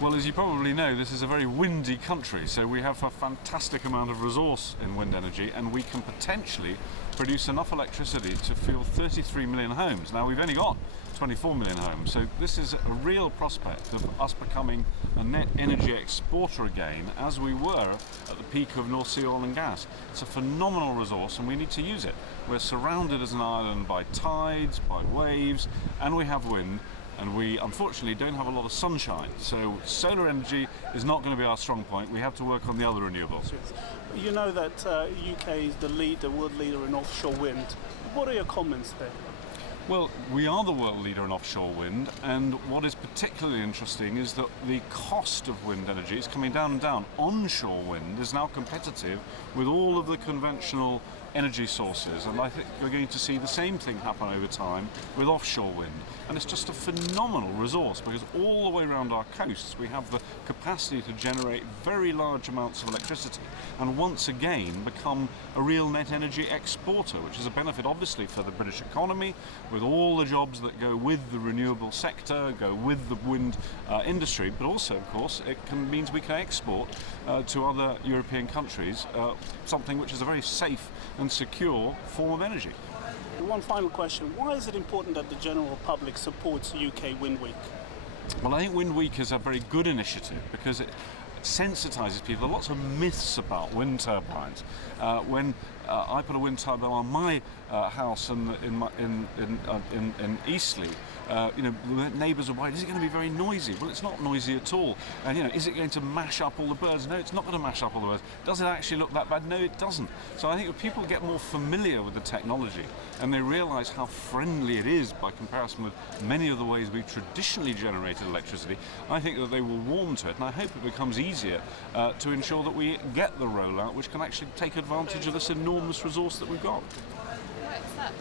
Well, as you probably know, this is a very windy country, so we have a fantastic amount of resource in wind energy, and we can potentially produce enough electricity to fuel 33 million homes. Now, we've only got 24 million homes, so this is a real prospect of us becoming a net energy exporter again, as we were at the peak of North Sea oil and gas. It's a phenomenal resource, and we need to use it. We're surrounded as an island by tides, by waves, and we have wind. And we unfortunately don't have a lot of sunshine, so solar energy is not going to be our strong point. We have to work on the other renewables. You know that UK is the world leader in offshore wind. What are your comments there? Well, we are the world leader in offshore wind, and what is particularly interesting is that the cost of wind energy is coming down and down. Onshore wind is now competitive with all of the conventional energy sources, and I think we're going to see the same thing happen over time with offshore wind. And it's just a phenomenal resource, because all the way around our coasts we have the capacity to generate very large amounts of electricity and once again become a real net energy exporter, which is a benefit obviously for the British economy, with all the jobs that go with the renewable sector, go with the wind industry, but also of course it means we can export to other European countries something which is a very safe and secure form of energy. One final question, why is it important that the general public supports UK Wind Week? Well, I think Wind Week is a very good initiative because it sensitises people. There are lots of myths about wind turbines. When I put a wind turbine on my house in Eastleigh, the neighbours are worried, is it going to be very noisy? Well, it's not noisy at all. And is it going to mash up all the birds? No, it's not going to mash up all the birds. Does it actually look that bad? No, it doesn't. So I think if people get more familiar with the technology and they realise how friendly it is by comparison with many of the ways we've traditionally generated electricity, I think that they will warm to it, and I hope it becomes easier to ensure that we get the rollout which can actually take advantage of this enormous resource that we've got. Right,